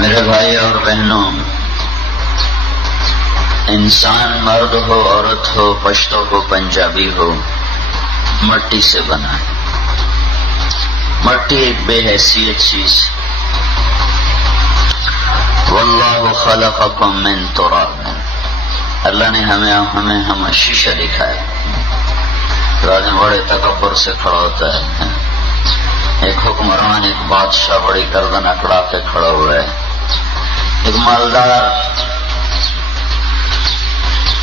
میرے بھائی اور بہنوں، انسان مرد ہو، عورت ہو، پشتو ہو، پنجابی ہو، مٹی سے بنا ہے۔ مٹی ایک بے حیثیت چیز ہے۔ واللہ خلقکم من تراب، اللہ نے ہمیں شیشہ دکھایا۔ آدمی بڑے تکبر سے کھڑا ہوتا ہے، ایک حکمران، ایک بادشاہ بڑی گردن اکڑا کے کھڑا ہوا ہے، ایک مالدار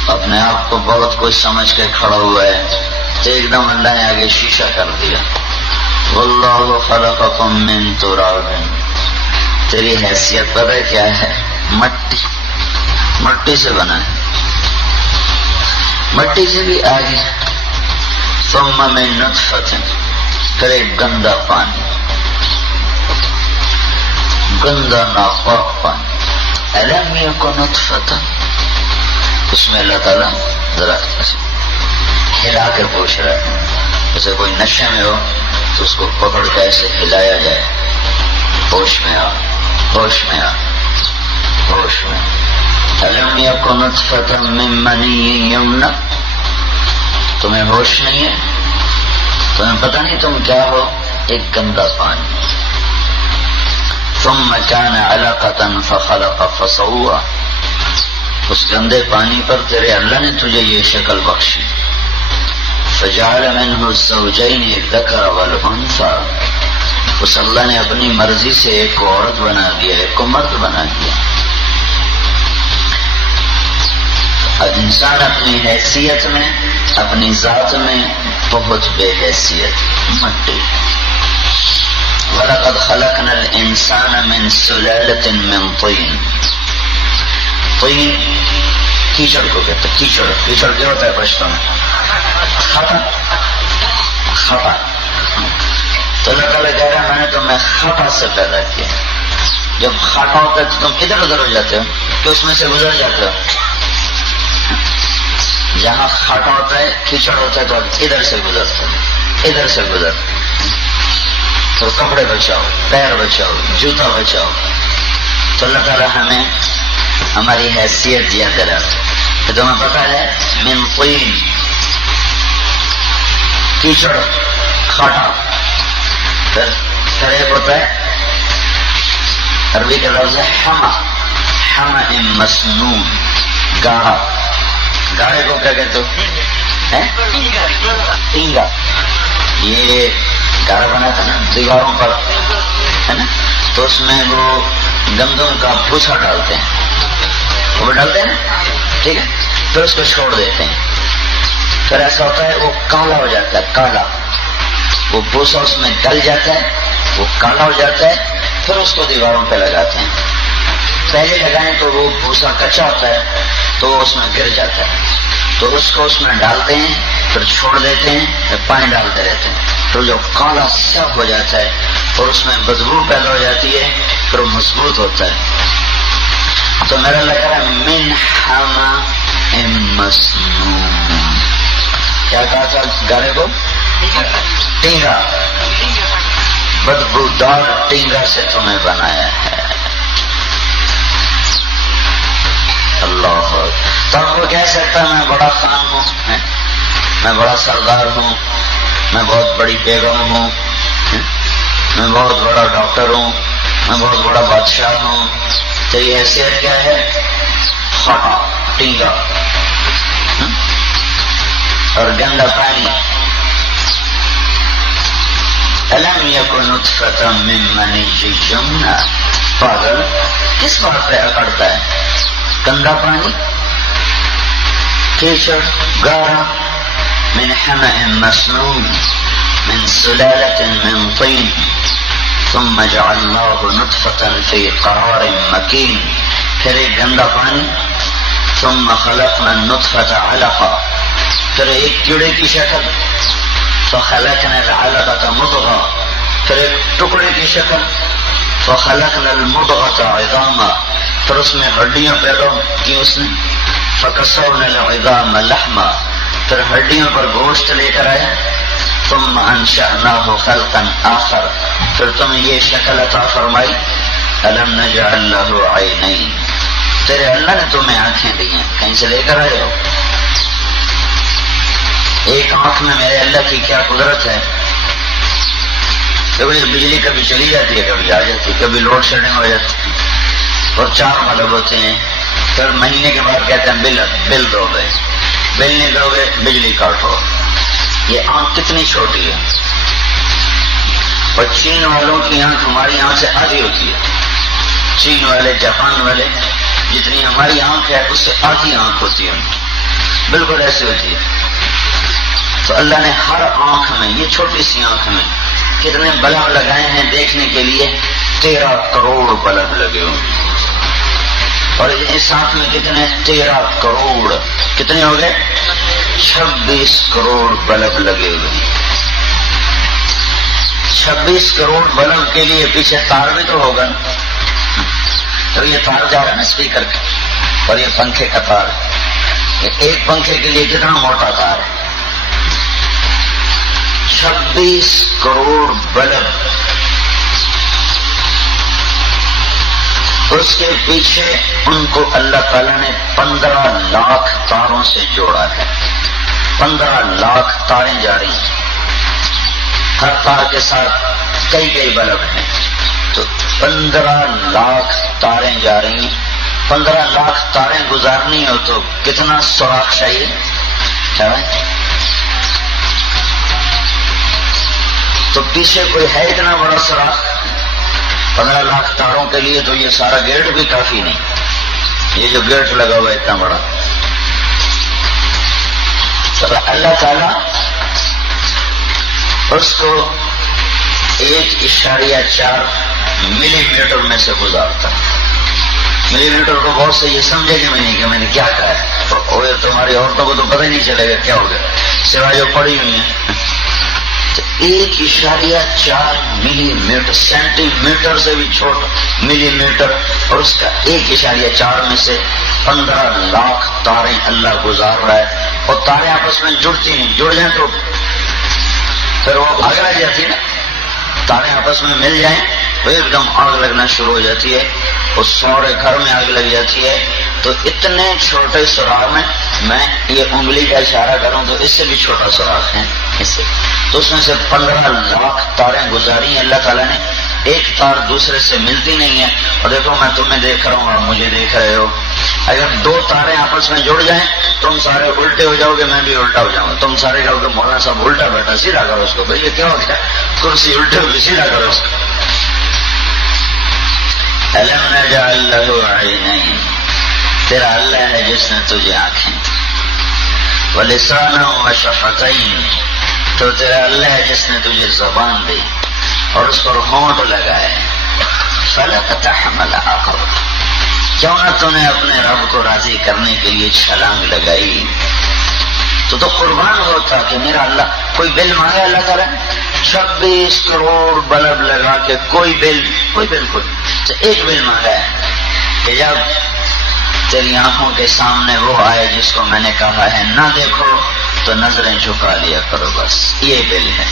اپنے آپ کو بہت کچھ سمجھ کے کھڑا ہوا ہے، تو ایک دم اللہ نے آگے شیشہ کر دیا۔ واللہ خلقکم من تراب، تیری حیثیت پتہ ہے کیا ہے؟ مٹی سے بنا ہے، مٹی سے بھی آگے۔ ثم من نطفۃ، پھر ایک گندا پانی، گندا ناپاک پانی۔ الم یکن نطفۃ، اس میں اللہ تعالیٰ ذرا ہلا کے پوچھ رہا ہے، جیسے کوئی نشے میں ہو تو اس کو پکڑ کے ایسے ہلایا جائے، ہوش میں آ، ہوش میں آ، ہوش میں۔ الم یکن نطفۃ من منی یمنی، تمہیں ہوش نہیں ہے؟ تمہیں پتہ نہیں تم کیا ہو؟ ایک گندا پانی۔ ثم كان علقۃ فخلق فسوى، اس گندے پانی پر تیرے اللہ نے تجھے یہ شکل بخشی۔ فجعل منه الزوجین الذکر والانثى، اس اللہ نے اپنی مرضی سے ایک کو عورت بنا دیا، ایک کو مرد بنا دیا۔ انسان اپنی حیثیت میں، اپنی ذات میں بہت بے حیثیت، مٹی۔ وَلَقَدْ خَلَقْنَا الْإِنسَانَ مِنْ سُلَالَةٍ مِّن طِينٍ، طین کیچڑ کو کہتے ہیں۔ کیچڑ کیا ہوتا ہے پشتو میں؟ خطا۔ تو اللہ تعالیٰ کہہ رہا ہے میں نے تمہیں خطا سے پیدا کیا۔ جب خطا ہوتا ہے تو تم ادھر ادھر ہو جاتے ہو کہ اس میں سے گزر جاتے ہو۔ جہاں خطا ہوتا ہے، کیچڑ ہوتا ہے تو ادھر سے گزرتے ہو، ادھر سے گزر، تو کپڑے بچاؤ، پیر بچاؤ، جوتا بچاؤ۔ تو اللہ تعالیٰ ہمیں ہماری حیثیت دیا کرا کہ تمہیں پتا ہے من طین، کیچڑ، کھاٹا۔ پھر ایک ہوتا ہے عربی کا لفظ ہے حما، حما مسنون، گاڑھا۔ گاڑے کو کیا کہتے ہو؟ ٹینگا۔ یہ گاڑا بنا تھا نا دیواروں پر، ہے نا، تو اس میں وہ گندم کا بھوسا ڈالتے ہیں، وہ ڈالتے ہیں نا، ٹھیک ہے، پھر اس کو چھوڑ دیتے ہیں، پھر ایسا ہوتا ہے وہ کالا ہو جاتا ہے، کالا، وہ بھوسا اس میں ڈل جاتا ہے، وہ کالا ہو جاتا ہے، پھر اس کو دیواروں پہ لگاتے ہیں۔ پہلے لگائیں تو وہ بھوسا کچا ہوتا ہے تو وہ اس میں گر جاتا ہے، تو اس کو اس میں ڈالتے ہیں، پھر چھوڑ دیتے ہیں، پھر پانی ڈالتے رہتے ہیں، تو جو کالا سب ہو جاتا ہے اور اس میں بدبو پیدا ہو جاتی ہے، پھر وہ مضبوط ہوتا ہے۔ تو میرا لگ رہا ہے من حما مسنون، کیا کہا تھا گارے کو؟ ٹینگا، بدبودار ٹینگا سے تمہیں بنایا ہے۔ اللہ، تو آپ کو کہہ سکتا ہے میں بڑا خان ہوں، میں بڑا سردار ہوں، میں بہت بڑی بیگم ہوں، میں بہت بڑا ڈاکٹر ہوں، میں بہت بڑا بادشاہ ہوں۔ تو یہ حیثیت کیا ہے؟ خاٹا، ٹینگا اور گندا پانی۔ الم یکن نطفۃ من منی یمنی، پاگل کس بات پہ اکڑتا ہے؟ گندا پانی، کیچڑ، گاڑا، من حمأ مسنون من سلالة من طين ثم جعلناه نطفة في قرار مكين، پھر ایک گندا پانی، ثم خلقنا النطفة علقة، پھر ایک کیڑے کی شکل، فخلقنا العلقة مضغة، پھر ایک ٹکڑے کی شکل، فخلقنا المضغة عظاما، پھر اس میں ہڈیاں پیدا کی اس نے، فکسونا العظام لحما، پھر ہڈیوں پر گوشت لے کر آیا، ثم انشأناه خلقا آخر، پھر تمہیں یہ شکل عطا فرمائی، الم نجعل له عینین، تیرے اللہ نے تمہیں آنکھیں دی ہیں، کہیں سے لے کر آئے ہو؟ ایک آنکھ میں میرے اللہ کی کیا قدرت ہے کہ بجلی کبھی چلی جاتی ہے، کبھی آ جاتی ہے، کبھی لوڈ شیڈنگ ہو جاتی ہے، اور 4 بلب ہوتے ہیں، پھر مہینے کے بعد کہتے ہیں بل دو گے، بل نہیں دو گے بجلی کاٹو۔ یہ آنکھ کتنی چھوٹی ہے، اور چین والوں کی آنکھ ہماری آنکھ سے آدھی ہوتی ہے، چین والے جاپان والے جتنی ہماری آنکھ ہے اس سے آدھی آنکھ ہوتی ہے، بالکل ایسے ہوتی ہے۔ تو اللہ نے ہر آنکھ میں، یہ چھوٹی سی آنکھ میں کتنے بلب لگائے ہیں دیکھنے کے لیے؟ 13 کروڑ بلب لگے ہوئے، اور اس آنکھ میں کتنے؟ 13 کروڑ، کتنے ہو گئے؟ 26 کروڑ بلب لگے ہوئے۔ 26 کروڑ بلب کے لیے پیچھے تار بھی تو ہوگا، تو یہ تار جا رہا ہے نا اسپیکر کا، اور یہ پنکھے کا تار، ایک پنکھے کے لیے کتنا موٹا تار ہے؟ 26 کروڑ بلب، اس کے پیچھے ان کو اللہ تعالیٰ نے 15 لاکھ تاروں سے جوڑا ہے، 15 لاکھ تاریں جا رہی ہیں، ہر تار کے ساتھ کئی کئی بلب ہیں، تو 15 لاکھ تاریں جا رہی ہیں۔ 15 لاکھ تاریں گزارنی ہو تو کتنا سوراخ چاہیے؟ کیا ہے؟ تو پیچھے کوئی ہے اتنا بڑا سوراخ 15 لاکھ تاروں کے لیے؟ تو یہ سارا گیٹ بھی کافی نہیں، یہ جو گیٹ لگا ہوا ہے اتنا بڑا۔ تو اللہ تعالیٰ اس کو 1.4 ملی میٹر میں سے گزارتا۔ ملی میٹر کو بہت سے یہ سمجھے کہ میں نے کیا کہا ہے، تمہاری عورتوں کو تو پتہ ہی نہیں چلے گا کیا ہوگا، سوائے جو پڑی ہوئی ہیں۔ 1.4 ملی میٹر، سینٹی میٹر سے بھی چھوٹا ملی میٹر، اور اس کا 1.4 میں سے 15 لاکھ تاریں اللہ گزار رہا ہے، اور تاریں آپس میں جڑتی ہیں، جڑ جائیں تو پھر وہ آگ لگ جاتی ہے نا، تاریں آپس میں مل جائیں تو ایک دم آگ لگنا شروع ہو جاتی ہے، اور سورے گھر میں آگ لگ جاتی ہے۔ تو اتنے چھوٹے سوراخ میں یہ انگلی کا اشارہ کروں تو اس سے بھی چھوٹا سوراخ ہے اس سے، تو اس میں سے 15 لاکھ تاریں گزاری ہیں اللہ تعالیٰ نے، ایک تار دوسرے سے ملتی نہیں ہے۔ اور دیکھو میں تمہیں دیکھ رہا ہوں اور مجھے دیکھ رہے ہو، اگر 2 تاریں آپس میں جڑ جائیں تم سارے الٹے ہو جاؤ گے، میں بھی الٹا ہو جاؤں گا، تم سارے کہو گے مولانا صاحب الٹا بیٹھا، سیدھا کرو اس کو، بھائی یہ کیا ہو گیا، کرسی الٹے ہوگی، سیدھا کرو اس کو۔ الم نجعل له عینین، تیرا اللہ ہے جس نے تجھے آنکھیں، ولسانا وشفتین، تو تیرا اللہ ہے جس نے تجھے زبان دی اور اس پر ہونٹ لگائے، فلا تحمل عقب، کیوں نہ تو نے اپنے رب کو راضی کرنے کے لیے چھلانگ لگائی، تو قربان ہوتا کہ میرا اللہ، کوئی بل مانگا اللہ تعالیٰ 26 کروڑ بلب لگا کے کوئی بل تو ایک بل مانگا ہے کہ جب تیری آنکھوں کے سامنے وہ آئے جس کو میں نے کہا ہے نہ دیکھو تو نظریں جھکا لیا کرو، بس یہ بل ہے۔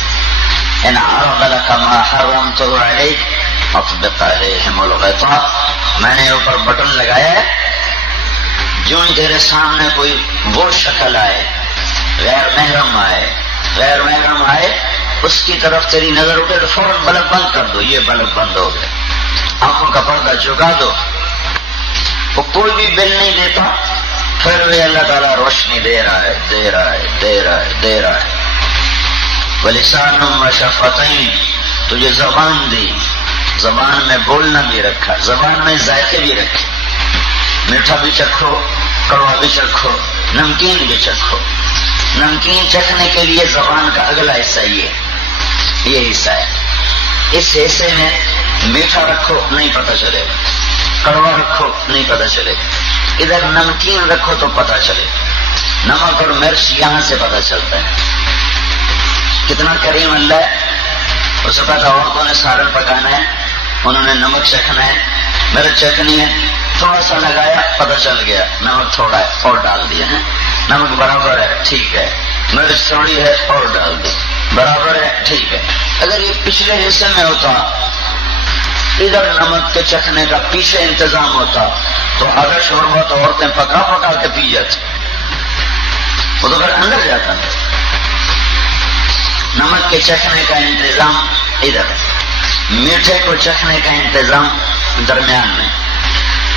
ان عرض لك ما حرمته عليك اطبق عليهم الغطاء، میں نے اوپر بٹن لگایا ہے، جو تیرے سامنے کوئی وہ شکل آئے، غیر محرم آئے اس کی طرف تیری نظر اٹھے تو فوراً بلب بند کر دو، یہ بلب بند ہو گئے، آنکھوں کا پردہ جھکا دو۔ وہ کوئی بھی بل نہیں دیتا، پھر بھی اللہ تعالیٰ روشنی دے رہا ہے۔ وَلِسَانٌ وَشَفَتَيْن، تجھے زبان دی، زبان میں بولنا بھی رکھا، زبان میں ذائقے بھی رکھے، میٹھا بھی چکھو، کڑوا بھی چکھو، نمکین بھی چکھو۔ نمکین چکھنے کے لیے زبان کا اگلا حصہ یہ حصہ ہے، اس حصے میں میٹھا رکھو نہیں پتہ چلے گا، کڑوا رکھو نہیں پتہ چلے گا، ادھر نمکین رکھو تو پتہ چلے گا۔ نمک اور مرچ یہاں سے پتہ چلتا ہے کتنا کریم اللہ ہے۔ اسے پتا عورتوں نے سالن پکانا ہے، انہوں نے نمک چکھنا ہے، مرچ چکھنی ہے، تھوڑا سا لگایا پتہ چل گیا نمک تھوڑا ہے اور ڈال دیا ہے، نمک برابر ہے ٹھیک ہے، مرچ تھوڑی ہے اور ڈال دی برابر ہے ٹھیک ہے۔ اگر یہ پچھلے حصے میں ہوتا ادھر نمک کے چکھنے کا پیچھے انتظام ہوتا تو اگر شوربہ تو عورتیں پکا پکا کے پی جاتی، وہ تو پھر اندر جاتا. نمک کے چکھنے کا انتظام ادھر، میٹھے کو چکھنے کا انتظام درمیان میں.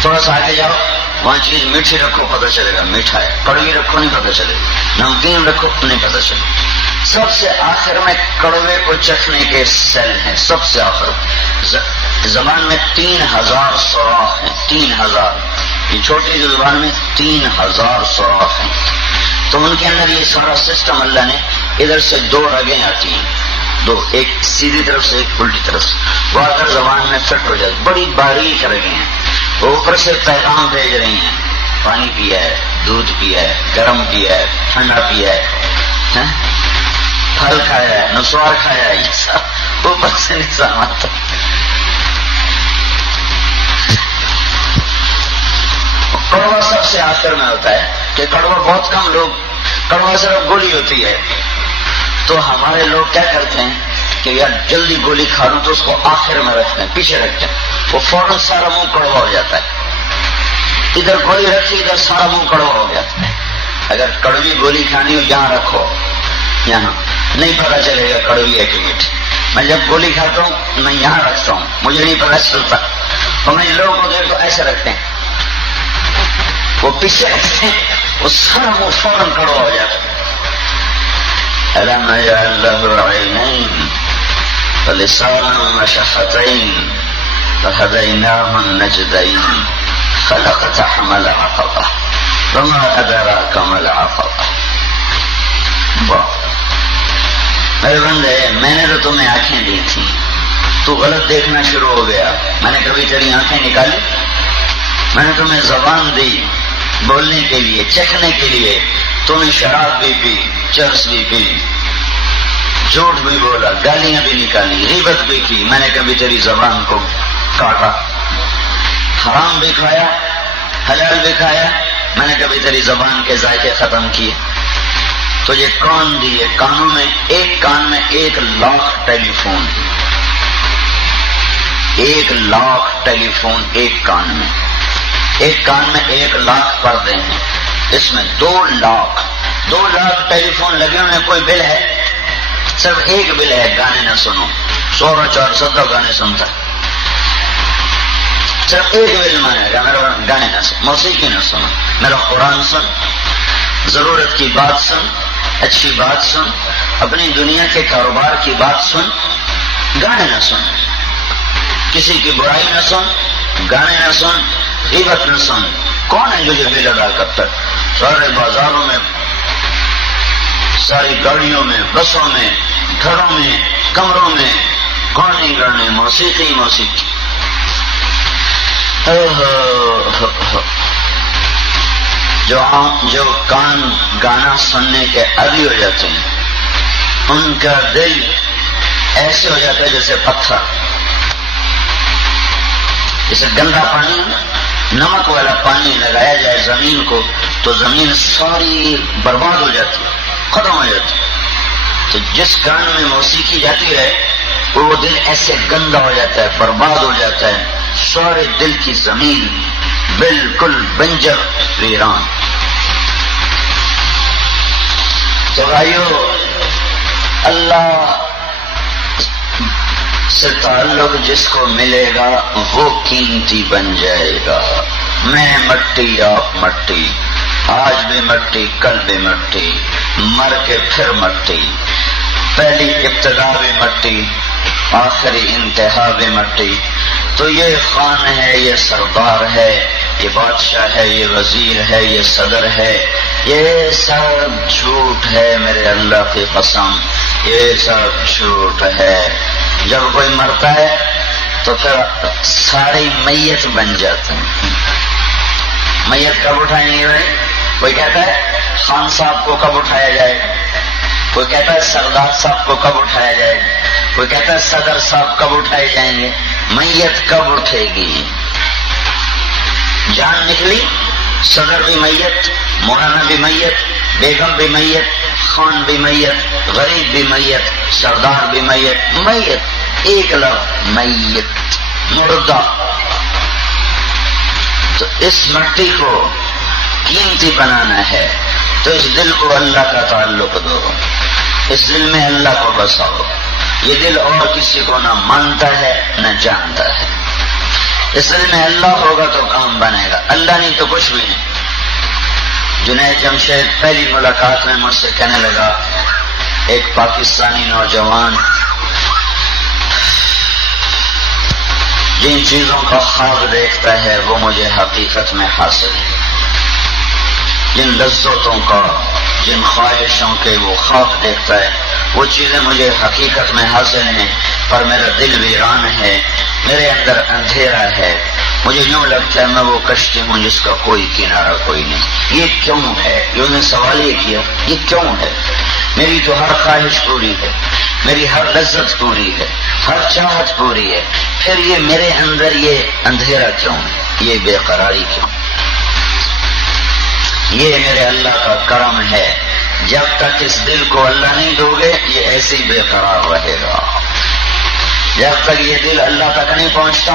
تھوڑا سا آگے جاؤ، وہاں چیز میٹھی رکھو پتہ چلے گا میٹھا ہے، کڑوی رکھو نہیں پتہ چلے گا، نمکین رکھو نہیں پتہ چلے گا. سب سے آخر میں کڑوے کو چکھنے کے سیل ہیں، سب سے آخر. زبان میں 3000 سوراخ ہیں، 3000. یہ چھوٹی سی زبان میں 3000 سوراخ ہیں. تو ان کے اندر یہ سارا سسٹم اللہ نے، ادھر سے 2 رگیں آتی ہیں، 2، ایک سیدھی طرف سے ایک الٹی طرف سے، وہ آ کر زبان میں فٹ ہو جاتی، بڑی باریک رگیں ہیں. وہ اوپر سے پیغام بھیج رہی ہیں، پانی پیا ہے، دودھ پیا ہے، گرم پیا ہے، ٹھنڈا پیا ہے، پھل کھایا ہے، نسوار کھایا ہے، یہ سب اوپر سے نظام آتا. کڑوا سب سے آخر میں ہوتا ہے کہ کڑوا بہت کم لوگ، کڑوا صرف گولی ہوتی ہے. تو ہمارے لوگ کیا کرتے ہیں کہ یار جلدی گولی کھا لوں تو اس کو آخر میں رکھتے ہیں، پیچھے رکھتے ہیں، وہ فوراً سارا منہ کڑوا ہو جاتا ہے. ادھر گولی رکھی ادھر سارا منہ کڑوا ہو جاتا ہے. اگر کڑوی گولی کھانی ہو یہاں رکھو، یہاں نہیں پتا چلے گا کڑوی ہے کہ میٹھی. میں جب گولی کھاتا ہوں میں یہاں رکھتا ہوں، مجھے نہیں پتا چلتا. اور میں لوگوں کو دیکھ تو ایسے رکھتے ہیں، وہ پیچھے رکھتے ہیں، وہ سارا منہ فوراً کڑوا ہو جاتا ہے. ألم يجعل له عينين ولسانا وشفتين فهديناه النجدين فلقتحم العقبة وما أدراك ما العقبة. میرے بندے، میں نے تو تمہیں آنکھیں دی تھی، تو غلط دیکھنا شروع ہو گیا. میں نے کبھی تیری آنکھیں نکالی؟ میں نے تمہیں زبان دی بولنے کے لیے، چکھنے کے لیے. تم نے شراب بھی پی، چرس بھی پی، جھوٹ بھی بولا، گالیاں بھی نکالی، غیبت بھی کی. میں نے کبھی تیری زبان کو کاٹا؟ حرام بھی کھایا، حلال بھی کھایا. میں نے کبھی تیری زبان کے ذائقے ختم کیے؟ تو یہ کون دیے کانوں میں، ایک کان میں 1,00,000 ٹیلی فون، 1,00,000 ٹیلی فون ایک کان میں، ایک کان میں 1,00,000 پردے ہیں، اس میں 2,00,000 ٹیلی فون لگے ہوئے. کوئی بل ہے؟ صرف ایک بل ہے، گانے نہ سنو. 100 گانے سنتا ہے، صرف ایک بل مانے گا، میرا گانے نہ سن، موسیقی نہ سنو، میرا قرآن سن، ضرورت کی بات سن، اچھی بات سن، اپنی دنیا کے کاروبار کی بات سن، گانے نہ سن. کسی کی برائی نہ سن، گانے نہ سن، غیبت نہ سن. کون ہے جو یہ بل ادا کرتا ہے؟ سارے بازاروں میں، ساری گاڑیوں میں، بسوں میں، گھروں میں، کمروں میں گانے، موسیقی. جو کان گانا سننے کے عادی ہو جاتے ہیں ان کا دل ایسے ہو جاتا ہے جیسے پتھر. جیسے گندا پانی، نمک والا پانی لگایا جائے زمین کو تو زمین ساری برباد ہو جاتی، ختم ہو جاتی. تو جس کان میں موسیقی جاتی ہے وہ دل ایسے گندا ہو جاتا ہے، برباد ہو جاتا ہے، سارے دل کی زمین بالکل بنجر ویران. تو بھائیو، اللہ سے تعلق جس کو ملے گا وہ قیمتی بن جائے گا. میں مٹی، آپ مٹی، آج بھی مٹی، کل بھی مٹی، مر کے پھر مٹی. پہلی ابتدا بھی مٹی، آخری انتہا بھی مٹی. تو یہ خان ہے، یہ سردار ہے، یہ بادشاہ ہے، یہ وزیر ہے، یہ صدر ہے، یہ سب جھوٹ ہے. میرے اللہ کی قسم، یہ سب جھوٹ ہے. جب کوئی مرتا ہے تو پھر ساری میت بن جاتے ہیں. میت کب اٹھائیں گے؟ کوئی کہتا ہے خان صاحب کو کب اٹھایا جائے، کوئی کہتا ہے سردار صاحب کو کب اٹھایا جائے، کوئی کہتا ہے صدر صاحب کب اٹھائے جائیں گے. میت کب اٹھے گی؟ جان نکلی، صدر بھی میت، مولانا بھی میت، بیگم بھی میت، خان بھی میت، غریب بھی میت، سردار بھی میت. میت ایک لفظ میت. مردہ. تو اس مٹی کو قیمتی بنانا ہے تو اس دل کو اللہ کا تعلق دو، اس دل میں اللہ کو بساؤ. یہ دل اور کسی کو نہ مانتا ہے نہ جانتا ہے. اس دل میں اللہ ہوگا تو کام بنے گا، اللہ نہیں تو کچھ بھی نہیں. جنید جمشید پہلی ملاقات میں مجھ سے کہنے لگا، ایک پاکستانی نوجوان جن چیزوں کا خواب دیکھتا ہے وہ مجھے حقیقت میں حاصل ہے. جن لذتوں کا، جن خواہشوں کے وہ خواب دیکھتا ہے وہ چیزیں مجھے حقیقت میں حاصل ہیں، پر میرا دل ویران ہے، میرے اندر اندھیرا ہے. مجھے یوں لگتا ہے میں وہ کشتی ہوں جس کا کوئی کنارہ کوئی نہیں. یہ کیوں ہے؟ یہ نے سوال یہ کیا، یہ کیوں ہے؟ میری تو ہر خواہش پوری ہے، میری ہر لذت پوری ہے، ہر چاہت پوری ہے، پھر یہ میرے اندر یہ اندھیرا کیوں، یہ بے قراری کیوں؟ یہ میرے اللہ کا کرم ہے. جب تک اس دل کو اللہ نہیں دو گے یہ ایسے ہی بے قرار رہے گا. جب تک یہ دل اللہ تک نہیں پہنچتا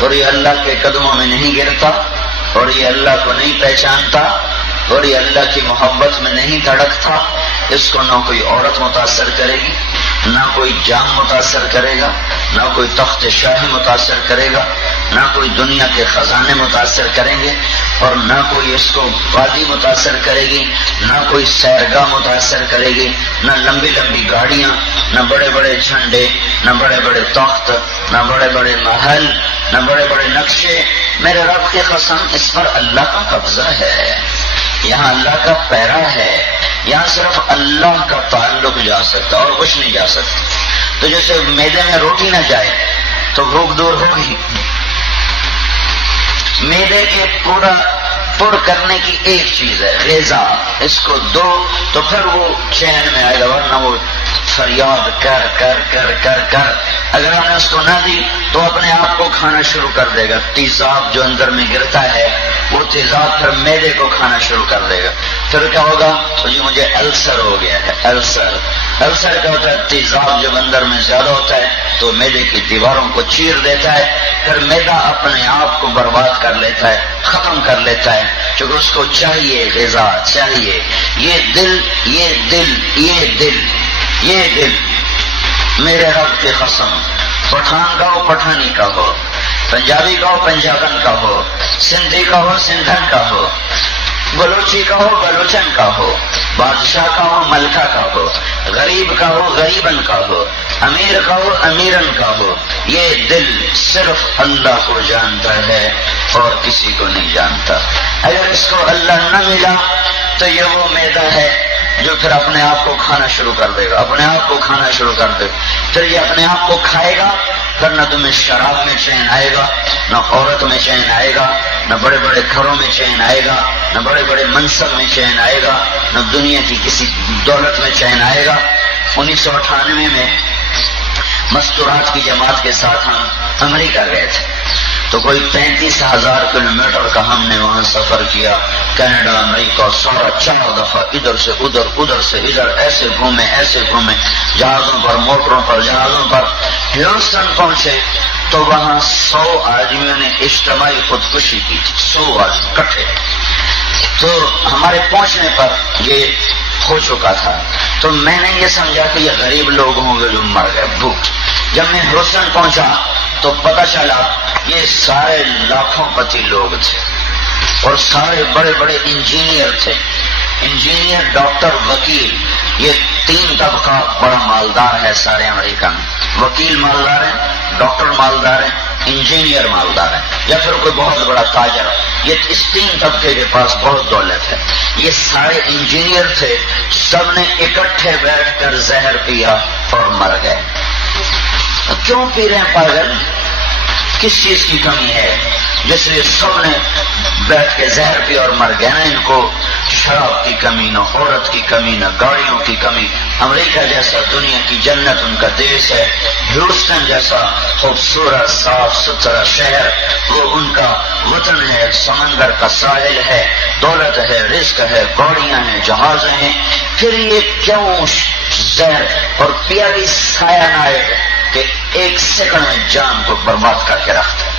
اور یہ اللہ کے قدموں میں نہیں گرتا اور یہ اللہ کو نہیں پہچانتا اور یہ اللہ کی محبت میں نہیں دھڑکتا، اس کو نہ کوئی عورت متاثر کرے گی، نہ کوئی جام متاثر کرے گا، نہ کوئی تخت شاہی متاثر کرے گا، نہ کوئی دنیا کے خزانے متاثر کریں گے، اور نہ کوئی اس کو وادی متاثر کرے گی، نہ کوئی سیرگاہ متاثر کرے گی، نہ لمبی لمبی گاڑیاں، نہ بڑے بڑے جھنڈے، نہ بڑے بڑے تخت، نہ بڑے بڑے محل، نہ بڑے بڑے نقشے. میرے رب کی قسم اس پر اللہ کا قبضہ ہے، یہاں اللہ کا پیرا ہے، یہاں صرف اللہ کا تعلق جا سکتا اور کچھ نہیں جا سکتا. تو جیسے میدے میں روٹی نہ جائے تو بھوک دور ہوگی. میدے کے پورا پر کرنے کی ایک چیز ہے غذا، اس کو دو تو پھر وہ چین میں آئے گا، ورنہ وہ فریاد کر کر کر کر کر اگر ہم نے اس کو نہ دی تو اپنے آپ کو کھانا شروع کر دے گا. تیزاب جو اندر میں گرتا ہے وہ تیزاب پھر میدے کو کھانا شروع کر دے گا. پھر کیا ہوگا؟ تو یہ مجھے السر ہو گیا ہے. السر کیا ہوتا ہے؟ تیزاب جب اندر میں زیادہ ہوتا ہے تو میدے کی دیواروں کو چیر دیتا ہے، پھر میدا اپنے آپ کو برباد کر لیتا ہے، ختم کر لیتا ہے، کیونکہ اس کو چاہیے غذا چاہیے. یہ دل یہ دل یہ دل یہ دل میرے رب کی قسم، پٹھان کا ہو پٹھانی کا ہو، پنجابی کا ہو پنجابن کا ہو، سندھی کا ہو سندھن کا ہو، بلوچی کا ہو بلوچن کا ہو، بادشاہ کا ہو ملکہ کا ہو، غریب کا ہو غریبن کا ہو، امیر کا ہو امیرن کا ہو، یہ دل صرف اللہ کو جانتا ہے اور کسی کو نہیں جانتا. اگر اس کو اللہ نہ ملا تو یہ وہ میدا ہے جو پھر اپنے آپ کو کھانا شروع کر دے گا، اپنے آپ کو کھانا شروع کر دے گا. پھر یہ اپنے آپ کو کھائے گا، پھر نہ تمہیں شراب میں چین آئے گا، نہ عورت میں چین آئے گا، نہ بڑے بڑے گھروں میں چین آئے گا، نہ بڑے بڑے منصب میں چین آئے گا، نہ دنیا کی کسی دولت میں چین آئے گا. 1998 میں مستورات کی جماعت کے ساتھ ہم امریکہ گئے تھے تو کوئی 35,000 کلومیٹر کا ہم نے وہاں سفر کیا. کینیڈا امریکہ سارا 4 دفعہ ادھر سے ادھر ادھر سے ادھر ایسے گھومے جہازوں پر موٹروں پر جہازوں پر. ہیوسٹن پہنچے تو وہاں 100 آدمیوں نے اجتماعی خودکشی کی تھی، 100 آدمی اکٹھے. تو ہمارے پہنچنے پر یہ ہو چکا تھا تو میں نے یہ سمجھا کہ یہ غریب لوگ ہوں گے جو مر گئے بھوک. جب میں ہیوسٹن پہنچا تو پتہ چلا یہ سارے لاکھوں پتی لوگ تھے اور سارے بڑے بڑے انجینئر تھے، انجینئر ڈاکٹر وکیل. یہ 3 طبقہ بڑا مالدار ہے سارے امریکہ میں. وکیل مالدار ہے، ڈاکٹر مالدار ہے، انجینئر مالدار ہے، یا پھر کوئی بہت بڑا تاجر. یہ اس 3 طبقے کے پاس بہت دولت ہے. یہ سارے انجینئر تھے، سب نے اکٹھے بیٹھ کر زہر پیا اور مر گئے. کیوں پی رہے ہیں پاگل؟ کس چیز کی کمی ہے جس لیے سب نے بیٹھ کے زہر پی اور مر گئے؟ نا ان کو شراب کی کمی، نہ عورت کی کمی، نہ گاڑیوں کی کمی. امریکہ جیسا دنیا کی جنت ان کا دیش ہے، ہیوسٹن جیسا خوبصورت صاف ستھرا شہر وہ ان کا وطن ہے، سمندر کا ساحل ہے، دولت ہے، رزق ہے، گاڑیاں ہیں، جہاز ہیں. پھر یہ کیوں زہر اور پیا بھی سایہ نہ آئے کہ ایک سیکنڈ میں جان کو برباد کر کے رکھتا ہے.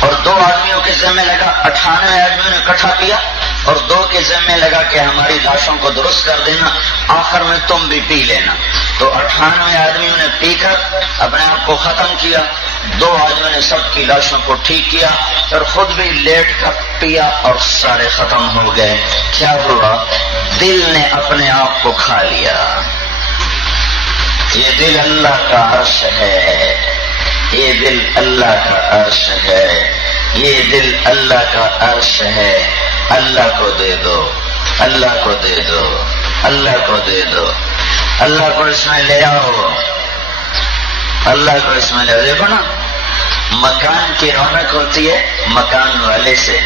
اور 2 آدمیوں کے ذمہ لگا، 98 آدمیوں نے اکٹھا کیا، اور 2 کے ذمہ لگا کہ ہماری لاشوں کو درست کر دینا، آخر میں تم بھی پی لینا. تو 98 آدمیوں نے پی کر اپنے آپ کو ختم کیا، 2 آدمیوں نے سب کی لاشوں کو ٹھیک کیا اور خود بھی لیٹ کر پیا اور سارے ختم ہو گئے. کیا ہوا؟ دل نے اپنے آپ کو کھا لیا. یہ دل اللہ کا عرش ہے، یہ دل اللہ کا عرش ہے، یہ دل اللہ کا عرش ہے. اللہ کو دے دو، اللہ کو دے دو، اللہ کو دے دو، اللہ کو اس میں لے آؤ، اللہ کو اس میں لے آؤ. دیکھو نا، مکان کی رونق ہوتی ہے مکان والے سے.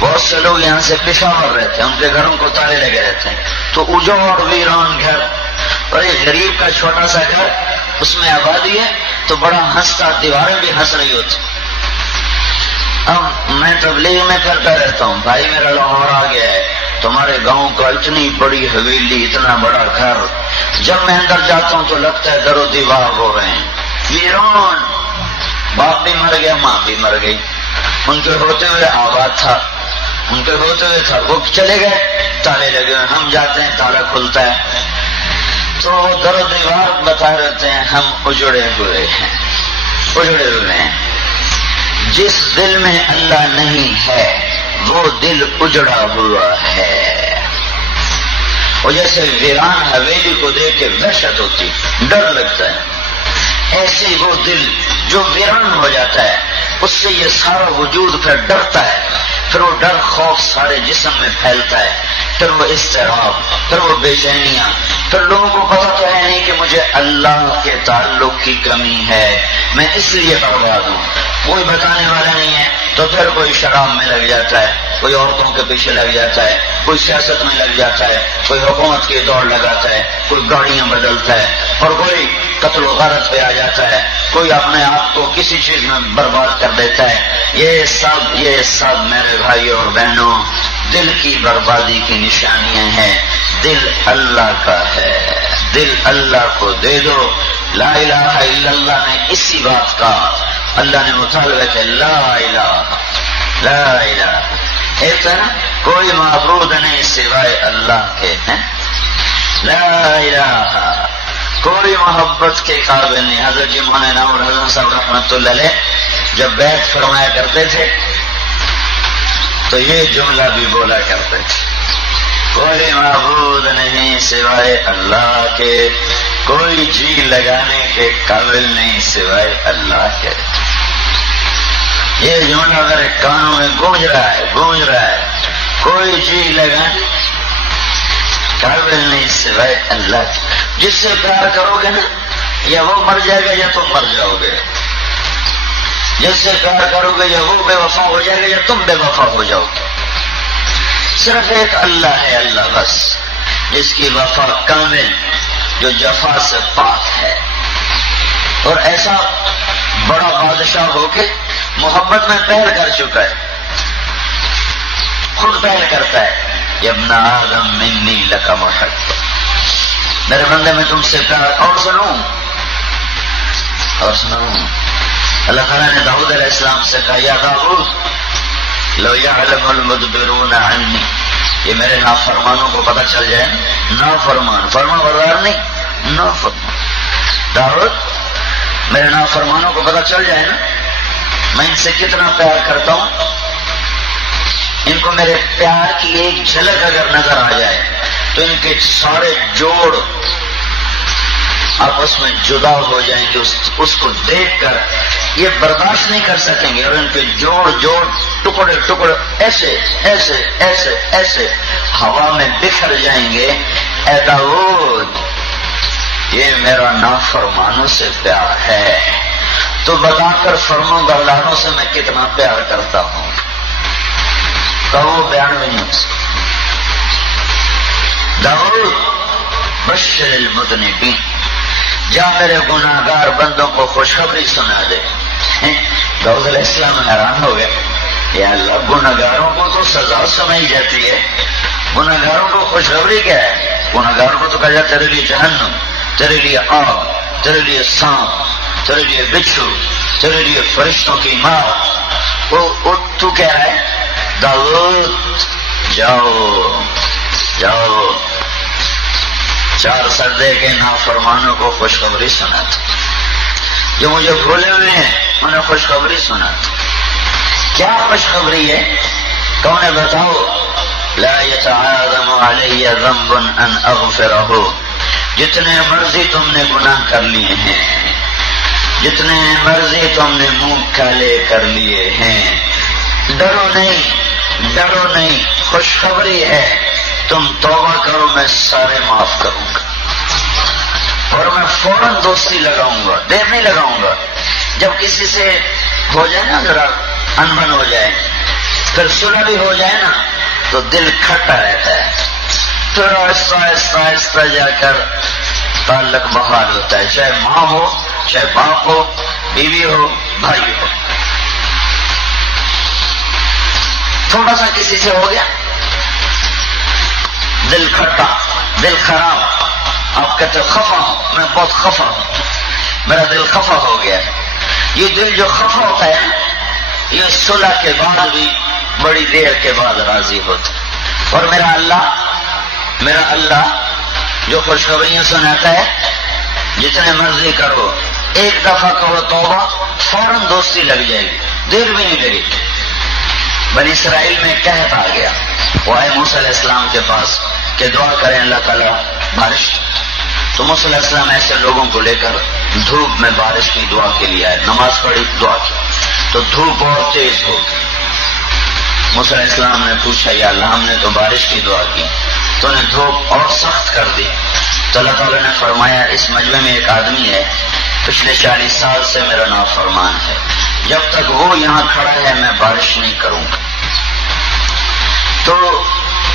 بہت سے لوگ یہاں سے پشاور رہتے ہیں، ان کے گھروں کو تالے لگے رہتے ہیں، تو اجوڑ ویران گھر، اور ایک غریب کا چھوٹا سا گھر، اس میں آبادی ہے تو بڑا ہنستا، دیواریں بھی ہنس رہی ہوتی. اب میں تبلیغ میں پھرتا رہتا ہوں، بھائی میرا لاہور آ گیا ہے، تمہارے گاؤں کا اتنی بڑی حویلی، اتنا بڑا گھر، جب میں اندر جاتا ہوں تو لگتا ہے در و دیوار ہو رہے ہیں، ویران. باپ بھی مر گیا، ماں بھی مر گئی، ان کے ہوتے ہوئے آباد تھا، ان کے ہوتے ہوئے تھا، وہ چلے گئے، تالے لگے ہوئے، ہم جاتے ہیں تالا کھلتا ہے تو در و دیوار بتا رہتے ہیں ہم اجڑے ہوئے ہیں، اجڑے ہوئے ہیں. جس دل میں اللہ نہیں ہے وہ دل اجڑا ہوا ہے. اور جیسے ویران حویلی کو دیکھ کے وحشت ہوتی، ڈر لگتا ہے، ایسے وہ دل جو ویران ہو جاتا ہے اس سے یہ سارا وجود پھر ڈرتا ہے، پھر وہ ڈر خوف سارے جسم میں پھیلتا ہے، پھر وہ اضطراب، پھر وہ بے چینیاں. پھر لوگوں کو پتہ تو ہے نہیں کہ مجھے اللہ کے تعلق کی کمی ہے، میں اس لیے برباد ہوں، کوئی بتانے والا نہیں ہے. تو پھر کوئی شراب میں لگ جاتا ہے، کوئی عورتوں کے پیچھے لگ جاتا ہے، کوئی سیاست میں لگ جاتا ہے، کوئی حکومت کی دوڑ لگاتا ہے، کوئی گاڑیاں بدلتا ہے، اور کوئی قتل و غارت پہ آ جاتا ہے، کوئی اپنے آپ کو کسی چیز میں برباد کر دیتا ہے. یہ سب میرے بھائیوں اور بہنوں دل کی بربادی کی نشانیاں ہیں. دل اللہ کا ہے، دل اللہ کو دے دو. لا الہ الا اللہ نے اسی بات کا اللہ نے مطالبہ کیا، لا الہ لا الہ، ایک ہے نا، کوئی معبود نہیں سوائے اللہ کے ہیں، لا الہ، کوئی محبت کے قابل نہیں. حضرت جی مولانا اور حضرت صاحب رحمۃ اللہ علیہ جب بیعت فرمایا کرتے تھے تو یہ جملہ بھی بولا کرتے تھے، کوئی معبود نہیں سوائے اللہ کے، کوئی جی لگانے کے قابل نہیں سوائے اللہ کے. یہ جملہ میرے کانوں میں گونج رہا ہے، کوئی جی لگانے قابل نہیں سوائے اللہ کے. جس سے پیار کرو گے نا، یا وہ مر جائے گا یا تم مر جاؤ گے. جس سے پیار کرو گے یا وہ بے وفا ہو جائے گا یا تم بے وفا ہو جاؤ گے. صرف ایک اللہ ہے، اللہ بس، جس کی وفا کامل، جو جفا سے پاک ہے. اور ایسا بڑا بادشاہ ہو کے محبت میں پہل کر چکا ہے، خود پہل کرتا ہے، یا ابن آدم منی لک محب، میرے بندے میں تم سے پیار. اور سنوں اللہ تعالیٰ نے داؤد علیہ السلام سے کہا، یا داؤد لو یعلم المدبرون عنی، یہ میرے نافرمانوں کو پتہ چل جائے، نافرمان فرما بردار نہیں، نافرمان. داؤد میرے نافرمانوں کو پتہ چل جائے نا میں ان سے کتنا پیار کرتا ہوں، ان کو میرے پیار کی ایک جھلک اگر نظر آ جائے تو ان کے سارے جوڑ آپس میں جدا ہو جائیں گے. اس کو دیکھ کر یہ برداشت نہیں کر سکیں گے، اور ان کے جوڑ ٹکڑے ٹکڑے ایسے ایسے ایسے ایسے ہوا میں بکھر جائیں گے. اے داؤد، یہ میرا نافرمانوں سے پیار ہے، تو بتا کر فرموں برداروں سے میں کتنا پیار کرتا ہوں. تو وہ بیان میں نہیں ہو سکتا. داؤد بشر المذنبین، جا میرے گناہگار بندوں کو خوشخبری سنا دے. داؤد علیہ السلام حیران ہو گئے، یا اللہ، گناہگاروں کو تو سزا سمجھی جاتی ہے، گناہگاروں کو خوشخبری کیا ہے؟ گناہگاروں کو تو کہا جاتا ہے تیرے لیے جہنم، تیرے لیے آگ، تیرے لیے سانپ، تیرے لیے بچھو، تیرے لیے فرشتوں کی ماں. وہ تو کہہ رہا ہے داؤد جاؤ جاؤ 4 سردے کے نافرمانوں کو خوشخبری سنا تھا، جو مجھے بھولے ہوئے ہیں انہیں خوشخبری سنا تھا. کیا خوشخبری ہے؟ کون ہے بتاؤ؟ لا يتعاظم علی ذنب ان اغفرہ، جتنے مرضی تم نے گناہ کر لیے ہیں، جتنے مرضی تم نے منہ کالے کر لیے ہیں، ڈرو نہیں، ڈرو نہیں، خوشخبری ہے، تم توبہ کرو میں سارے معاف کروں گا. اور میں فوراً دوستی لگاؤں گا، دیر نہیں لگاؤں گا. جب کسی سے ہو جائے نا، ذرا انبن ہو جائے، پھر صلح بھی ہو جائے نا، تو دل کھٹا رہتا ہے، پھر آہستہ آہستہ آہستہ جا کر تعلق بحال ہوتا ہے، چاہے ماں ہو، چاہے باپ ہو، بیوی ہو، بھائی ہو. تھوڑا سا کسی سے ہو گیا دل کھٹا، دل خراب، آپ کہتے ہو خفا ہوں، میں بہت خفا ہوں، میرا دل خفا ہو گیا. یہ دل جو خفا ہوتا ہے یہ صلح کے بعد بھی بڑی دیر کے بعد راضی ہوتا. اور میرا اللہ جو خوشخبریاں سناتا ہے، جتنے مرضی کرو، ایک دفعہ کرو توبہ، فوراً دوستی لگ جائے گی، دیر بھی نہیں لگے. بنی اسرائیل میں قحط آ گیا، وہ آئے موسیٰ علیہ السلام کے پاس کہ دعا کریں اللہ تعالیٰ بارش. تو موسیٰ علیہ السلام ایسے لوگوں کو لے کر دھوپ میں بارش کی دعا کے لیے آئے، نماز پڑھی، دعا کی، تو دھوپ بہت تیز ہو گئی. موسیٰ علیہ السلام نے پوچھا یا اللہ ہم نے تو بارش کی دعا کی، تو نے دھوپ اور سخت کر دی. تو اللہ تعالیٰ نے فرمایا اس مجمع میں ایک آدمی ہے پچھلے 40 سال سے میرا نافرمان ہے، جب تک وہ یہاں کھڑا ہے میں بارش نہیں کروں گا. تو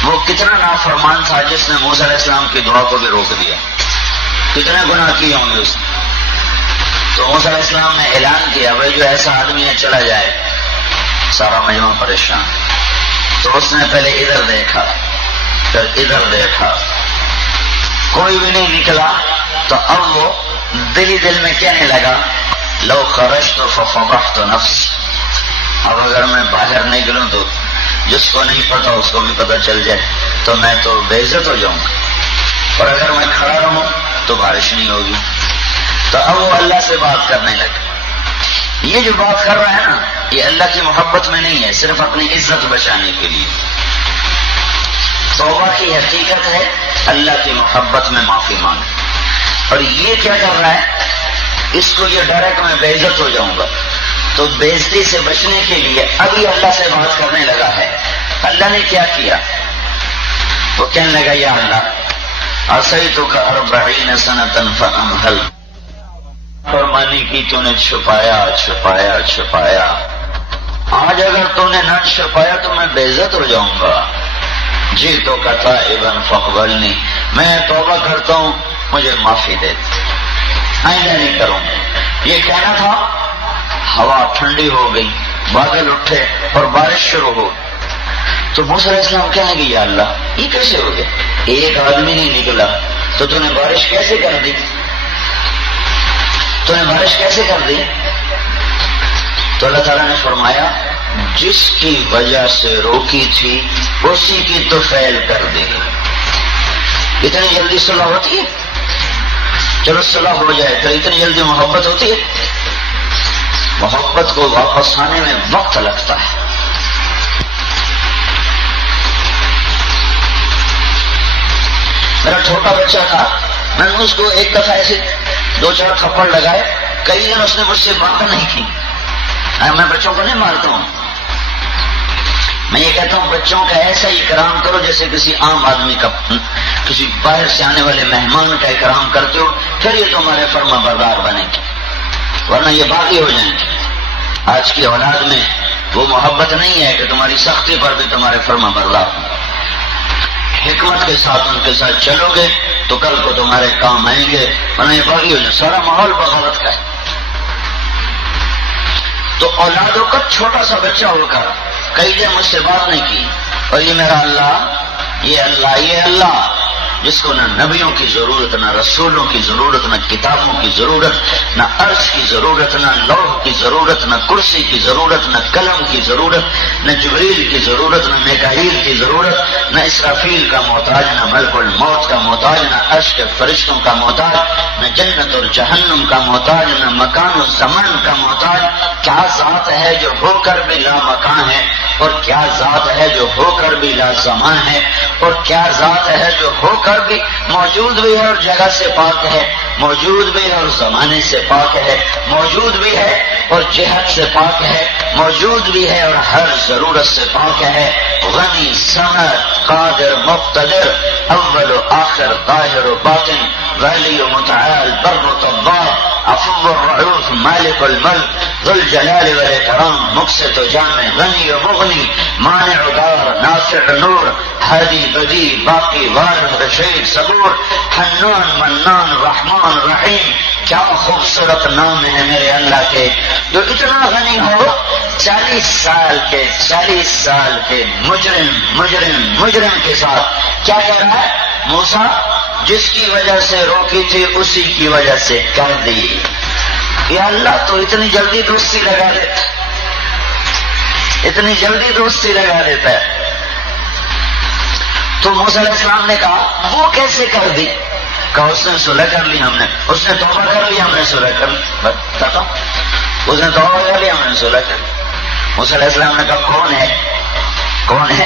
وہ کتنا نافرمان تھا جس نے موسیٰ علیہ السلام کی دعا کو بھی روک دیا، کتنے گناہ کیے ہوں گے اس نے. تو موسیٰ علیہ السلام نے اعلان کیا بھائی جو ایسا آدمی ہے چلا جائے. سارا مجمع پریشان. تو اس نے پہلے ادھر دیکھا، پھر ادھر دیکھا، کوئی بھی نہیں نکلا. تو اب وہ دل میں کہنے لگا لو خرجت ففضحت نفسی، اب اگر میں باہر نکلوں تو جس کو نہیں پتا اس کو بھی پتا چل جائے تو میں تو بے عزت ہو جاؤں گا، اور اگر میں کھڑا رہوں تو بارش نہیں ہوگی. تو اب وہ اللہ سے بات کرنے لگا. یہ جو بات کر رہا ہے نا یہ اللہ کی محبت میں نہیں ہے، صرف اپنی عزت بچانے کے لیے. توبہ کی حقیقت ہے اللہ کی محبت میں معافی مانگ. اور یہ کیا کر رہا ہے، اس کو یہ ڈر ہے کہ میں بے عزت ہو جاؤں گا، تو بے عزتی سے بچنے کے لیے ابھی اللہ سے بات کرنے لگا ہے. اللہ نے کیا کیا، وہ کہنے لگا یا اللہ عصیتک 40 سنۃ فامہل، فرمانی کی تو نے چھپایا چھپایا چھپایا، آج اگر تو نے نہ چھپایا تو میں بے عزت ہو جاؤں گا. جی تو کہتا ابن فقبلنی، میں توبہ کرتا ہوں مجھے معافی دے، آئندہ نہیں کروں گا. یہ کہنا تھا، ہوا ٹھنڈی ہو گئی، بادل اٹھے اور بارش شروع ہو. تو موسیٰ علیہ السلام کہیں گے یا اللہ یہ کیسے ہو گیا، ایک آدمی نہیں نکلا تو نے بارش کیسے کر دی، تو نے بارش کیسے کر دی. تو اللہ تعالیٰ نے فرمایا جس کی وجہ سے روکی تھی اسی کی تو فعل کر دے. اتنی جلدی صلح ہوتی ہے؟ چلو صلح ہو جائے پھر اتنی جلدی محبت ہوتی ہے؟ محبت کو واپس آنے میں وقت لگتا ہے. میرا چھوٹا بچہ تھا، میں نے اس کو ایک دفعہ ایسے 2-4 تھپڑ لگائے، کئی دن اس نے مجھ سے بات نہیں کی. میں بچوں کو نہیں مارتا ہوں، میں یہ کہتا ہوں بچوں کا ایسا اکرام کرو جیسے کسی عام آدمی کا، کسی باہر سے آنے والے مہمان کا اکرام کرتے ہو، پھر یہ تمہارے فرما بردار بنیں گے، ورنہ یہ باقی ہو جائیں گے. آج کی اولاد میں وہ محبت نہیں ہے کہ تمہاری سختی پر بھی تمہارے فرما بردار ہوں. حکمت کے ساتھ ان کے ساتھ چلو گے تو کل کو تمہارے کام آئیں گے، ورنہ یہ باقی ہو جائیں. سارا ماحول بغاوت کا ہے. تو اولادوں کا چھوٹا سا بچہ ہو کر کئی دن مجھ سے بات نہیں کی، اور یہ میرا اللہ، یہ اللہ، یہ اللہ جس کو نہ نبیوں کی ضرورت، نہ رسولوں کی ضرورت، نہ کتابوں کی ضرورت، نہ عرش کی ضرورت، نہ لوح کی ضرورت، نہ کرسی کی ضرورت، نہ قلم کی ضرورت، نہ جبریل کی ضرورت، نہ میکائیل کی ضرورت، نہ اسرافیل کا محتاج، نہ ملک الموت کا محتاج، نہ عرش کے فرشتوں کا محتاج، نہ جنت اور جہنم کا محتاج، نہ مکان و زمان کا محتاج۔ کیا ذات ہے جو ہو کر بھی لا مکان ہے، اور کیا ذات ہے جو ہو کر بھی لا زمان ہے، اور کیا ذات ہے جو ہو کر بھی موجود بھی ہے اور جگہ سے پاک ہے، موجود بھی ہے اور زمانے سے پاک ہے، موجود بھی ہے اور جہت سے پاک ہے، موجود بھی ہے اور ہر ضرورت سے پاک ہے، غنی سمد قادر مقتدر، اول و آخر ظاہر و باطن، ولی و متعال بر و طباع، عفو الرعوف مالک الملک، ذو الجلال والاکرام، مقسط و جامع، غنی و مغنی، مانع دار، نافع نور، ہادی بدی، باقی وارث رشید صبور، حنان منان رحمان رحیم۔ کیا خوبصورت نام ہے میرے اللہ کے، جو اتنا غنی ہو 40 سال کے مجرم کے ساتھ کیا کہہ رہا ہے؟ موسیٰ جس کی وجہ سے روکی تھی اسی کی وجہ سے کر دی۔ یا اللہ تو اتنی جلدی دوستی لگا دیتا، اتنی جلدی دوستی لگا دیتا ہے۔ تو موسیٰ علیہ السلام نے کہا وہ کیسے کر دی؟ کہا اس نے صلح کر لی، ہم نے، اس نے توبہ کر لی، ہم نے صلح کر لی، بتا اس نے توبہ کر لی، ہم نے صلح کر لی۔ موسیٰ علیہ السلام نے کہا کون ہے؟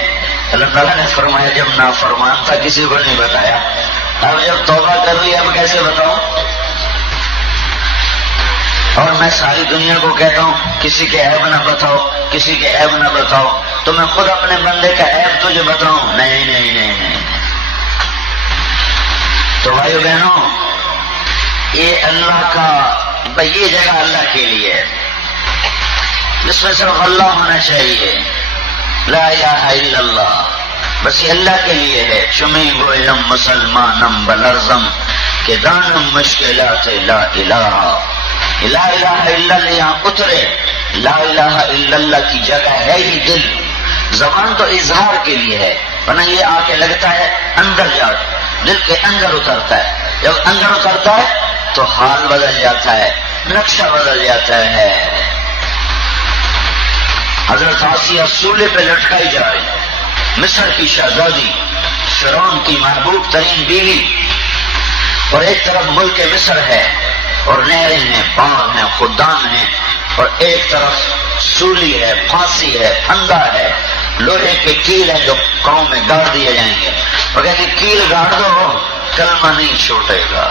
اللہ تعالیٰ نے فرمایا جب نافرمان تھا کسی کو نہیں بتایا، اب جب توبہ کر لی اب کیسے بتاؤں؟ اور میں ساری دنیا کو کہتا ہوں کسی کے عیب نہ بتاؤ، کسی کے عیب نہ بتاؤ، تو میں خود اپنے بندے کا عیب تجھے بتاؤں؟ نہیں۔ تو بھائیو بہنوں، یہ اللہ کا، یہ جگہ اللہ کے لیے ہے جس میں صرف اللہ ہونا چاہیے، لا الہ الا اللہ، بس یہ اللہ کے لیے ہے۔ شمی گویم مسلمانم بلرزم کہ دانم مشکلات لا الہ، لا الہ الا اللہ یہاں اترے، لا الہ الا اللہ کی جگہ ہے ہی دل، زبان تو اظہار کے لیے ہے، ورنہ یہ آ کے لگتا ہے اندر جا، دل کے اندر اترتا ہے، جب اندر اترتا ہے تو حال بدل جاتا ہے، نقشہ بدل جاتا ہے۔ حضرت آسیہ سولے پہ لٹکائی جا رہی، مصر کی شہزادی، فرعون کی محبوب ترین بیوی، اور ایک طرف ملک مصر ہے اور نہریں ہیں، باغ ہیں، خدام ہیں، اور ایک طرف سولی ہے، پھانسی ہے، پھندا ہے، لوہے کے کیل ہیں جو قوم میں گاڑ دیے جائیں گے، اور کہتے کیل گاڑ دو کلمہ نہیں چھوٹے گا،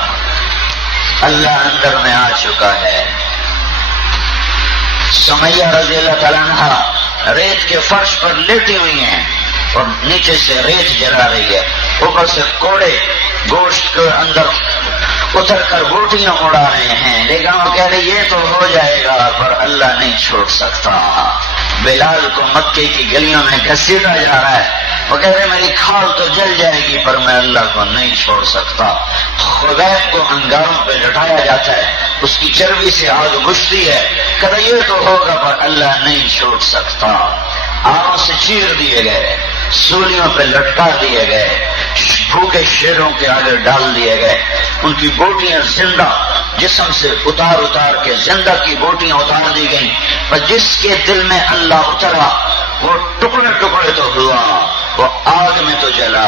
اللہ اندر میں آ چکا ہے۔ سمیہ رضی اللہ تعالیٰ عنہ ریت کے فرش پر لیٹی ہوئی ہیں اور نیچے سے ریت جلا رہی ہے، اوپر سے کوڑے گوشت کے اندر اتر کر بوٹیاں اڑا رہے ہیں، لیکن وہ کہہ رہے یہ تو ہو جائے گا پر اللہ نہیں چھوڑ سکتا۔ بلال کو مکے کی گلیوں میں گھسیٹا جا رہا ہے، وہ کہہ رہے میری کھال تو جل جائے گی پر میں اللہ کو نہیں چھوڑ سکتا۔ خبیب کو انگاروں پہ لٹایا جاتا ہے، اس کی چربی سے آگ بجھتی ہے، کہتا یہ تو ہوگا پر اللہ نہیں چھوڑ سکتا۔ آنکھوں سے چیر دیے گئے، سولیوں پہ لٹکا دیے گئے، بھوکے شیروں کے آگے ڈال دیے گئے، ان کی بوٹیاں زندہ جسم سے اتار کے زندہ کی بوٹیاں اتار دی گئیں، اور جس کے دل میں اللہ اترا وہ ٹکڑے ٹکڑے تو ہوا، وہ آگ میں تو جلا،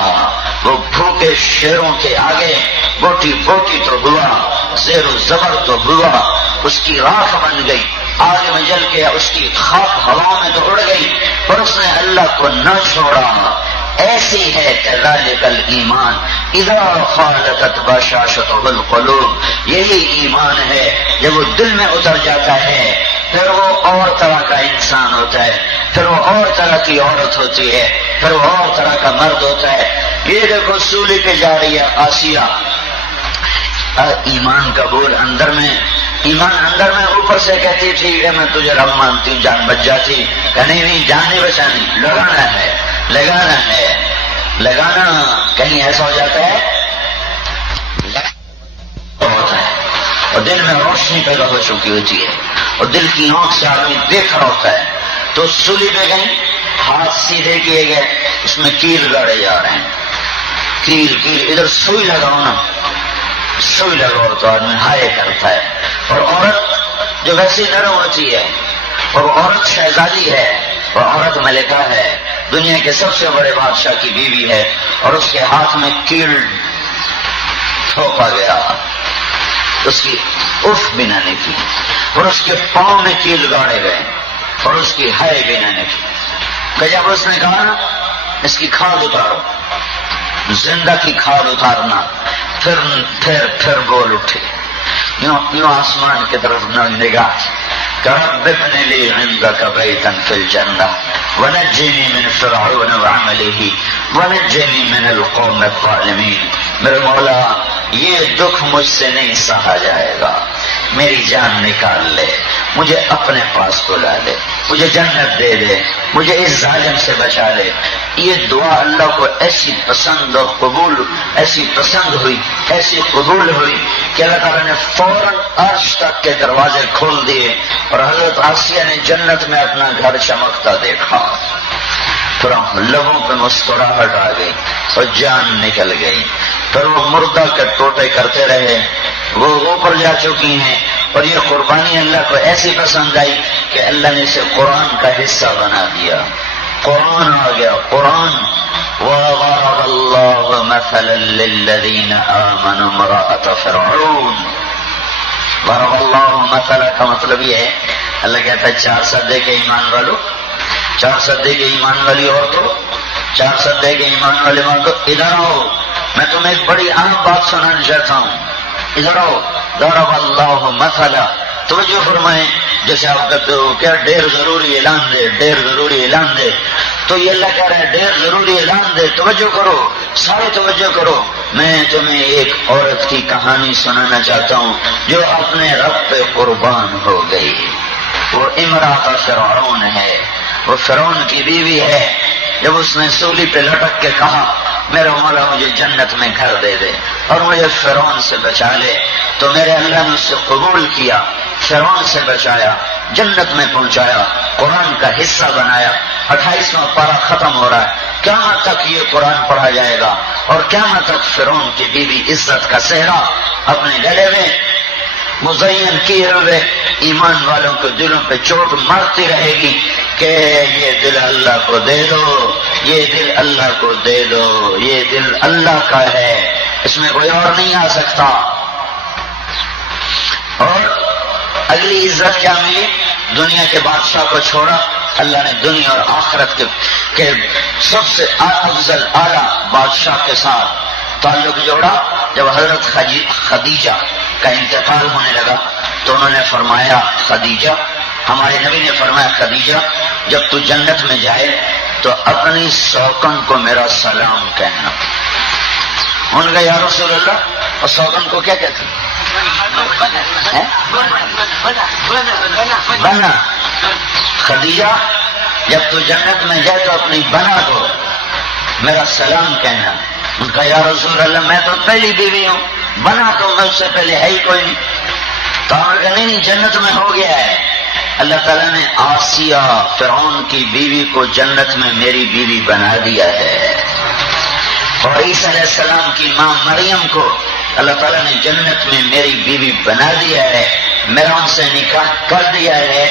وہ بھوکے شیروں کے آگے بوٹی بوٹی تو ہوا، زیر و زبر تو ہوا، اس کی راکھ بن گئی، آگ میں جل کے اس کی خاک ہوا میں تو اڑ گئی، اور اس نے اللہ کو نہ چھوڑا۔ ایسی ہے کذالک الایمان اذا خالطت بشاشتہ القلوب، یہی ایمان ہے جب وہ دل میں اتر جاتا ہے پھر وہ اور طرح کا انسان ہوتا ہے، پھر وہ اور طرح کی عورت ہوتی ہے، پھر وہ اور طرح کا مرد ہوتا ہے۔ یہ دیکھو سولی پہ جا رہی ہے آسیہ، ایمان کا بول اندر میں، ایمان اندر میں، اوپر سے کہتی تھی کہ میں تجھے رب مانتی ہوں، جان بچ جاتی، کہنے نہیں جان نہیں بچانی، لگانا ہے، لگانا کہیں ایسا ہو جاتا ہے اور دل میں روشنی پیدا ہو چکی ہوتی ہے اور دل کی آنکھ سے آدمی دیکھ رہا ہوتا ہے۔ تو سولی پہ گئی، ہاتھ سیدھے کیے گئے، اس میں کیل گاڑے جا رہے ہیں، کیل کیل، ادھر سوئی لگاؤ نا، سوئی لگاؤ تو آدمی ہائے کرتا ہے. اور عورت جو ویسی نرم ہوتی ہے، اور عورت شہزادی ہے، اور عورت ملکہ ہے، دنیا کے سب سے بڑے بادشاہ کی بیوی ہے، اور اس کے ہاتھ میں کیل تھوپا گیا، اس کی اف بھی نہ نکلی، اور اس کے پاؤں میں کیل گاڑے گئے، اور اس کی ہائے بھی نہ نکلی. کہ جب اس نے کہا نا اس کی کھال اتارو، زندہ کی کھال اتارنا، پھر بول اٹھے، یوں آسمان کی طرف نگاہ، رب ابن لی عندک بیتا فی الجنہ ونجنی من فرعون وعملہ ونجنی من القوم الظالمین. میرے مولا یہ دکھ مجھ سے نہیں سہا جائے گا، میری جان نکال لے، مجھے اپنے پاس بلا لے، مجھے جنت دے دے، مجھے اس ظالم سے بچا لے. یہ دعا اللہ کو ایسی پسند اور قبول، ایسی پسند ہوئی، ایسی قبول ہوئی کہ اللہ تعالیٰ نے فوراً عرش تک کے دروازے کھول دیے، اور حضرت آسیہ نے جنت میں اپنا گھر چمکتا دیکھا. پھر لبوں پہ مسکراہٹ آ گئی اور جان نکل گئی. پھر وہ مردہ کے ٹوٹے کرتے رہے، وہ اوپر جا چکی ہیں، اور یہ قربانی اللہ کو ایسی پسند آئی کہ اللہ نے اسے قرآن کا حصہ بنا دیا. قرآن آ گیا، قرآن. وَضَرَبَ اللَّهُ مَثَلًا لِّلَّذِينَ آمَنُوا امْرَأَتَ فِرْعَوْنَ. ضرب اللہ مثلا کا مطلب یہ ہے، اللہ کہتا ہے 4 سدے کے ایمان والو، 4 سدے کے ایمان والی عورتوں، 4 سدے کے ایمان والے مردوں، ادھر آؤ، میں تمہیں ایک بڑی اہم بات سنانا چاہتا ہوں. ادھر آؤ. ضرب اللہ مثلا، توجہ فرمائیں. جیسے آپ کہتے ہو کیا ڈیر ضروری اعلان دے، ڈیر ضروری اعلان دے، تو یہ اللہ کہہ رہا ہے ڈیر ضروری اعلان دے. توجہ کرو، سارے توجہ کرو. میں تمہیں ایک عورت کی کہانی سنانا چاہتا ہوں جو اپنے رب پہ قربان ہو گئی. وہ امرأۃ فرعون ہے، وہ فرعون کی بیوی ہے. جب اس نے سولی پہ لٹک کے کہا میرا مولا مجھے جنت میں گھر دے دے اور مجھے فرعون سے بچا لے، تو میرے اللہ نے اس سے قبول کیا، فرعون سے بچایا، جنت میں پہنچایا، قرآن کا حصہ بنایا. 28واں پارہ ختم ہو رہا ہے، قیامت تک یہ قرآن پڑھا جائے گا، اور قیامت تک فرعون کی بیوی عزت کا صحرا اپنے گلے میں مزین کیے ہوئے ایمان والوں کے دلوں پہ چوٹ مارتی رہے گی کہ یہ دل اللہ کو دے دو، یہ دل اللہ کو دے دو، یہ دل اللہ کا ہے، اس میں کوئی اور نہیں آ سکتا. اور اگلی عزت کیا ملی؟ دنیا کے بادشاہ کو چھوڑا، اللہ نے دنیا اور آخرت کے سب سے افضل اعلیٰ بادشاہ کے ساتھ تعلق جوڑا. جب حضرت خدیجہ کا انتقال ہونے لگا تو انہوں نے فرمایا خدیجہ، ہمارے نبی نے فرمایا خدیجہ جب تو جنت میں جائے تو اپنی سوکن کو میرا سلام کہنا. ان کا یا رسول اللہ، اور سوکن کو کیا کہتے ہیں؟ بنا. خدیجہ جب تو جنت میں جائے تو اپنی بنا کو میرا سلام کہنا. ان کا یا رسول اللہ میں تو پہلی بیوی ہوں، بنا تو میں اس سے پہلے ہے ہی کوئی نہیں. تو انہوں نے کہا نہیں جنت میں ہو گیا ہے. اللہ تعالیٰ نے آسیہ فرعون کی بیوی کو جنت میں میری بیوی بنا دیا ہے، اور عیسیٰ علیہ السلام کی ماں مریم کو اللہ تعالیٰ نے جنت میں میری بیوی بنا دیا ہے، میرا ان سے نکاح کر دیا ہے.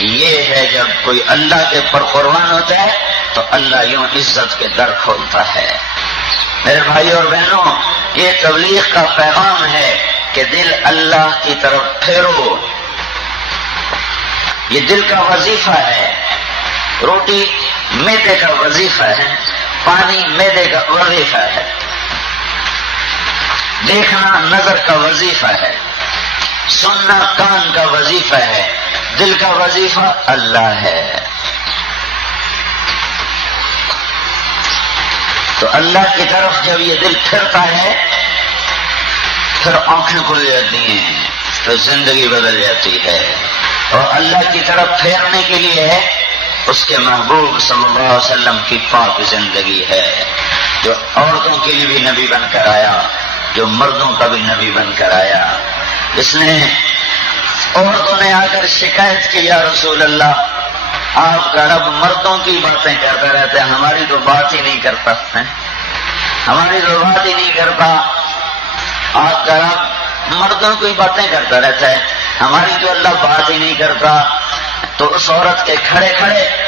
یہ ہے جب کوئی اللہ کے پر قربان ہوتا ہے تو اللہ یوں عزت کے در کھولتا ہے. میرے بھائی اور بہنوں، یہ تبلیغ کا پیغام ہے کہ دل اللہ کی طرف پھیرو. یہ دل کا وظیفہ ہے. روٹی میدے کا وظیفہ ہے، پانی میدے کا وظیفہ ہے، دیکھنا نظر کا وظیفہ ہے، سننا کان کا وظیفہ ہے، دل کا وظیفہ اللہ ہے. تو اللہ کی طرف جب یہ دل پھرتا ہے پھر آنکھیں کھل جاتی ہیں، پھر زندگی بدل جاتی ہے. اور اللہ کی طرف پھیرنے کے لیے ہے اس کے محبوب صلی اللہ علیہ وسلم کی پاک زندگی ہے، جو عورتوں کے لیے بھی نبی بن کر آیا، جو مردوں کا بھی نبی بن کر آیا. جس نے عورتوں نے آ کر شکایت کی یا رسول اللہ آپ کا رب مردوں کی باتیں کرتا رہتا ہے، ہماری تو بات ہی نہیں کرتا ہے. ہماری تو بات ہی نہیں کرتا، آج کل مردوں کوئی باتیں کرتا رہتا ہے، ہماری تو اللہ بات ہی نہیں کرتا۔ تو اس عورت کے کھڑے کھڑے